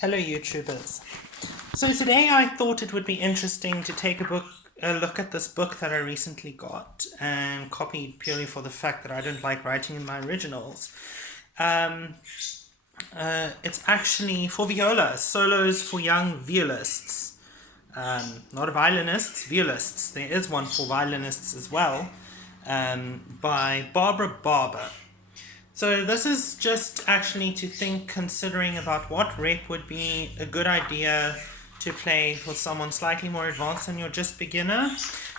Hello YouTubers. So today I thought it would be interesting to take a look at this book that I recently got and copied purely for the fact that I don't like writing in my originals. Um, it's actually for viola, solos for young violists. Not violinists, violists. There is one for violinists as well, by Barbra Barber. So this is just actually to think, considering about what rep would be a good idea to play for someone slightly more advanced than you're just beginner.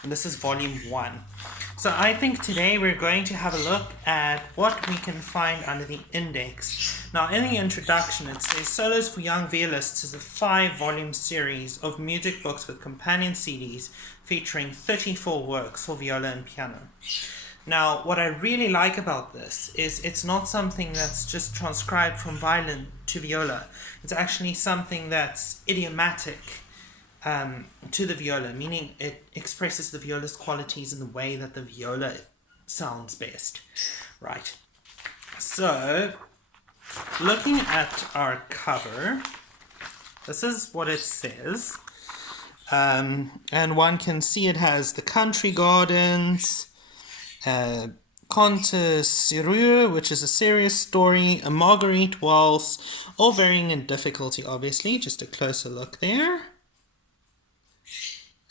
And this is volume 1. So I think today we're going to have a look at what we can find under the index. Now in the introduction it says Solos for Young Violists is a 5-volume series of music books with companion CDs featuring 34 works for viola and piano. Now, what I really like about this is it's not something that's just transcribed from violin to viola. It's actually something that's idiomatic to the viola, meaning it expresses the viola's qualities in the way that the viola sounds best. Right. So, looking at our cover, this is what it says. And one can see it has the country gardens, Conte Sérieux, which is a serious story, a Marguerite waltz, all varying in difficulty, obviously. Just a closer look there.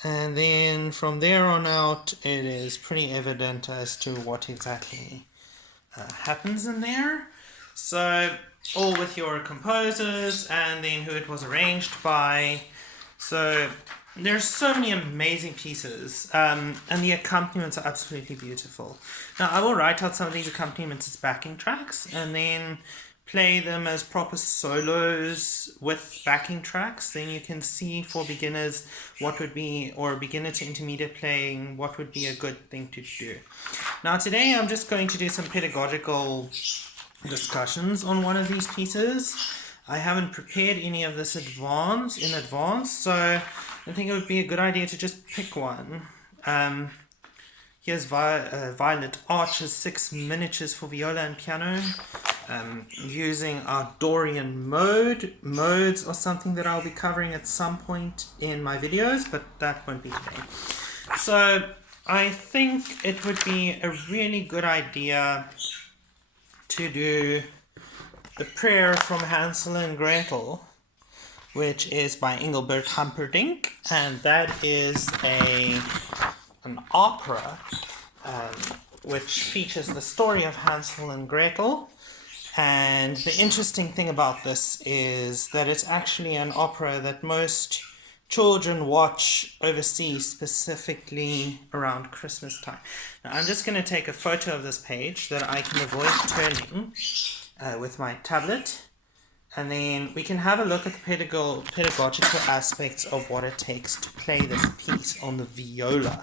And then from there on out, it is pretty evident as to what exactly happens in there. So, all with your composers, and then who it was arranged by. So, there's so many amazing pieces, and the accompaniments are absolutely beautiful. Now, I will write out some of these accompaniments as backing tracks, and then play them as proper solos with backing tracks. Then you can see for beginners what would be, or beginner to intermediate playing, what would be a good thing to do. Now, today I'm just going to do some pedagogical discussions on one of these pieces. I haven't prepared any of this in advance, so I think it would be a good idea to just pick one. Here's Violet Archer's 6 miniatures for viola and piano, using our Dorian modes or something that I'll be covering at some point in my videos, but that won't be today. So I think it would be a really good idea to do the prayer from Hansel and Gretel, which is by Engelbert Humperdinck, and that is an opera which features the story of Hansel and Gretel. And the interesting thing about this is that it's actually an opera that most children watch overseas, specifically around Christmas time. Now, I'm just going to take a photo of this page that I can avoid turning with my tablet, and then we can have a look at the pedagogical aspects of what it takes to play this piece on the viola.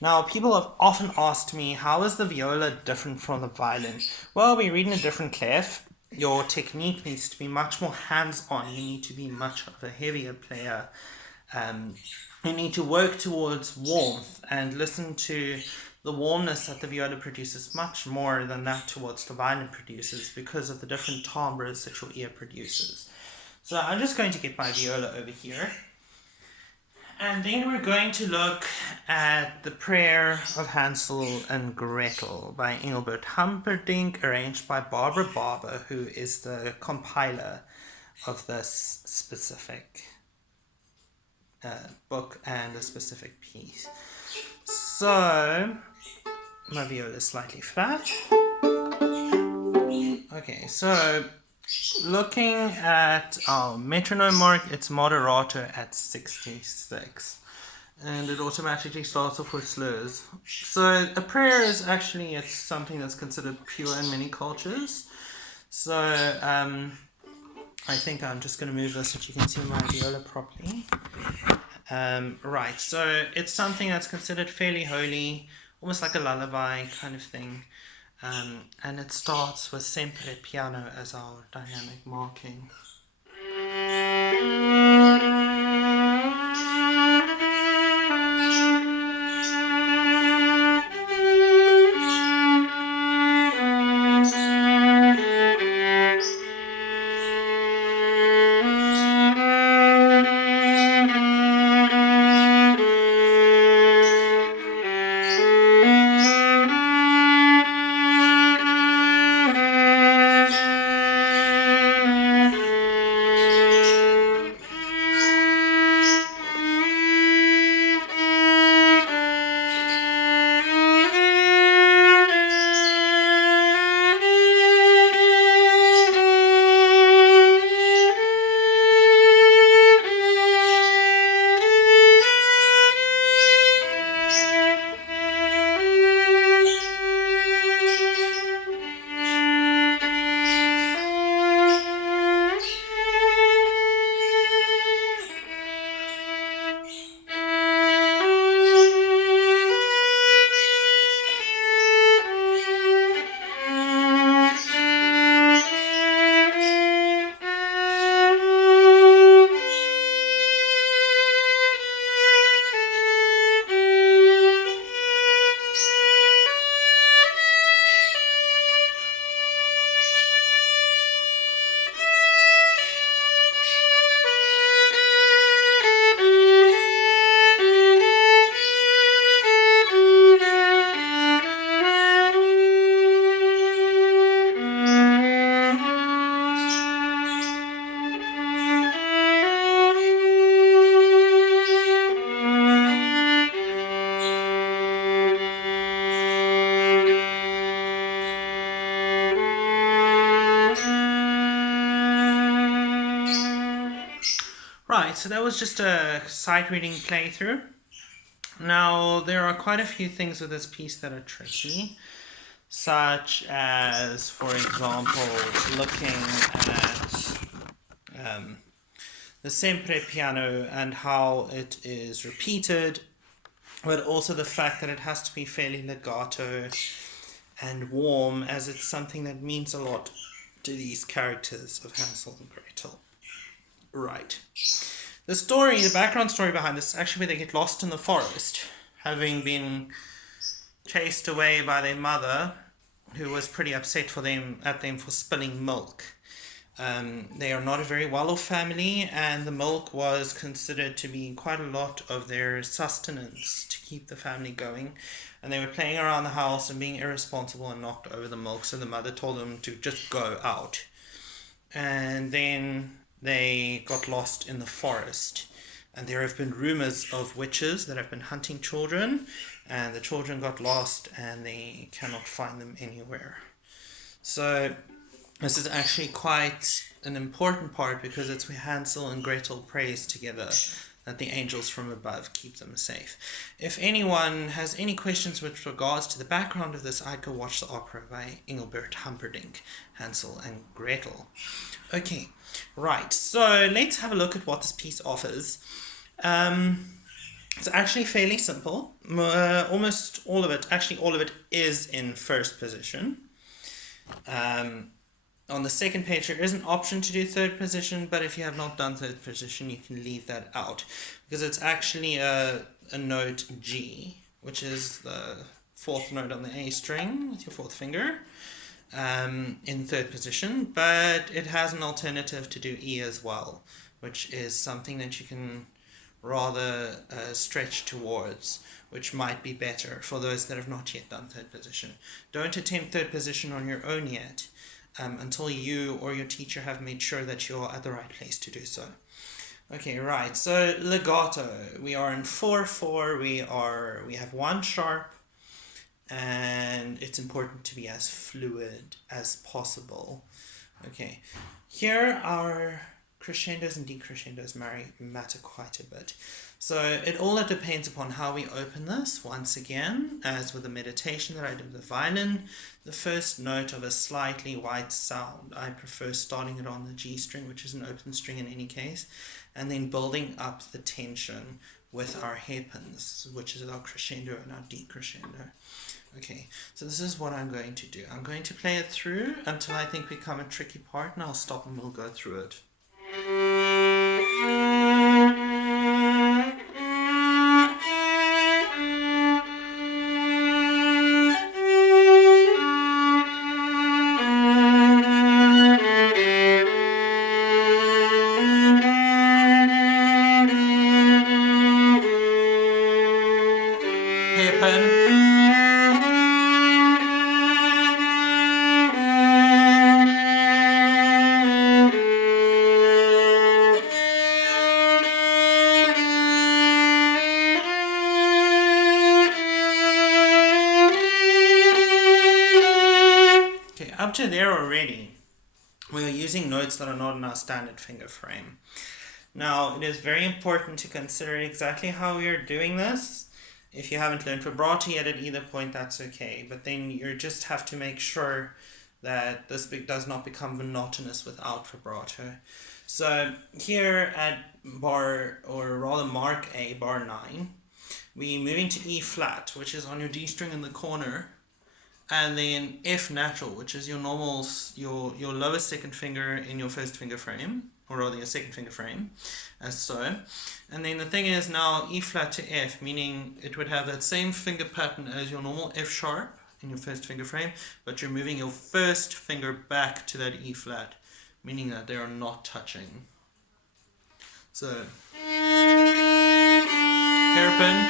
Now, people have often asked me, how is the viola different from the violin? Well, we read in a different clef. Your technique needs to be much more hands-on. You need to be much of a heavier player. You need to work towards warmth and listen to the warmness that the viola produces much more than that towards the violin produces, because of the different timbres that your ear produces. So I'm just going to get my viola over here. And then we're going to look at the prayer of Hansel and Gretel by Engelbert Humperdinck, arranged by Barbra Barber, who is the compiler of this specific book and a specific piece. So, my viola is slightly flat. Okay, so looking at our metronome mark, it's moderato at 66. And it automatically starts off with slurs. So a prayer is actually, it's something that's considered pure in many cultures. So I think I'm just going to move this so that you can see my viola properly. Right, so it's something that's considered fairly holy, almost like a lullaby kind of thing. And it starts with sempre piano as our dynamic marking. Right, so that was just a sight reading playthrough. Now, there are quite a few things with this piece that are tricky, such as, for example, looking at the sempre piano and how it is repeated, but also the fact that it has to be fairly legato and warm, as it's something that means a lot to these characters of Hansel and Gretel. Right. The background story behind this is actually where they get lost in the forest, having been chased away by their mother, who was pretty upset at them for spilling milk. They are not a very well-off family, and the milk was considered to be quite a lot of their sustenance to keep the family going. And they were playing around the house and being irresponsible and knocked over the milk, so the mother told them to just go out. And then they got lost in the forest. And there have been rumors of witches that have been hunting children, and the children got lost and they cannot find them anywhere. So this is actually quite an important part, because it's where Hansel and Gretel prays together that the angels from above keep them safe. If anyone has any questions with regards to the background of this, I'd go watch the opera by Engelbert, Humperdinck, Hansel and Gretel. Okay, right, so let's have a look at what this piece offers. It's actually fairly simple. Almost all of it, actually all of it, is in first position. On the second page, there is an option to do third position, but if you have not done third position, you can leave that out, because it's actually a note G, which is the fourth note on the A string with your fourth finger, in third position, but it has an alternative to do E as well, which is something that you can rather stretch towards, which might be better for those that have not yet done third position. Don't attempt third position on your own yet, until you or your teacher have made sure that you're at the right place to do so. Okay, right, so legato. We are in 4/4, we have one sharp, and it's important to be as fluid as possible. Okay, here our crescendos and decrescendos matter quite a bit. So it all depends upon how we open this. Once again, as with the meditation that I did with the violin, the first note of a slightly white sound, I prefer starting it on the G string, which is an open string in any case, and then building up the tension with our hairpins, which is our crescendo and our decrescendo. Okay, so this is what I'm going to do. I'm going to play it through until I think we come a tricky part, and I'll stop and we'll go through it. Up to there already, we are using notes that are not in our standard finger frame. Now, it is very important to consider exactly how we are doing this. If you haven't learned vibrato yet at either point, that's okay. But then you just have to make sure that this does not become monotonous without vibrato. So here at bar, or rather mark A, bar 9, we're moving to E flat, which is on your D string in the corner, and then F natural, which is your normal, your lowest second finger in your first finger frame, or rather your second finger frame, as so. And then the thing is now E flat to F, meaning it would have that same finger pattern as your normal F sharp in your first finger frame, but you're moving your first finger back to that E flat, meaning that they are not touching. So, hairpin,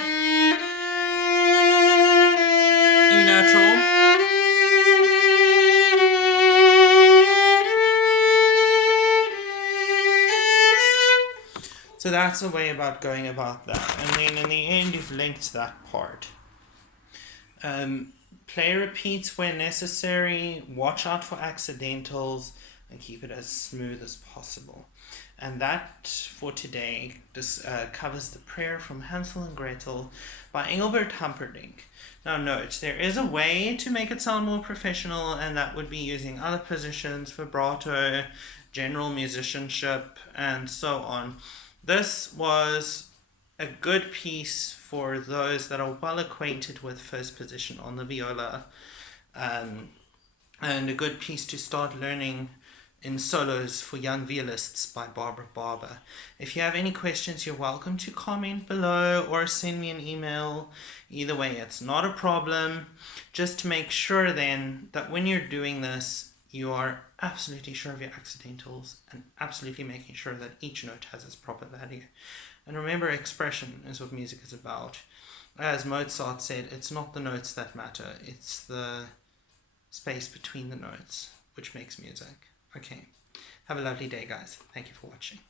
E natural, so that's a way about going about that. And then in the end, you've linked that part. Play repeats where necessary, watch out for accidentals, and keep it as smooth as possible. And that for today covers the prayer from Hansel and Gretel by Engelbert Humperdinck. Now note, there is a way to make it sound more professional, and that would be using other positions, vibrato, general musicianship, and so on. This was a good piece for those that are well acquainted with first position on the viola, and a good piece to start learning in Solos for Young Violists by Barbra Barber. If you have any questions, you're welcome to comment below or send me an email. Either way, it's not a problem. Just to make sure then that when you're doing this, you are absolutely sure of your accidentals and absolutely making sure that each note has its proper value. And remember, expression is what music is about. As Mozart said, it's not the notes that matter, it's the space between the notes which makes music. Okay, have a lovely day, guys. Thank you for watching.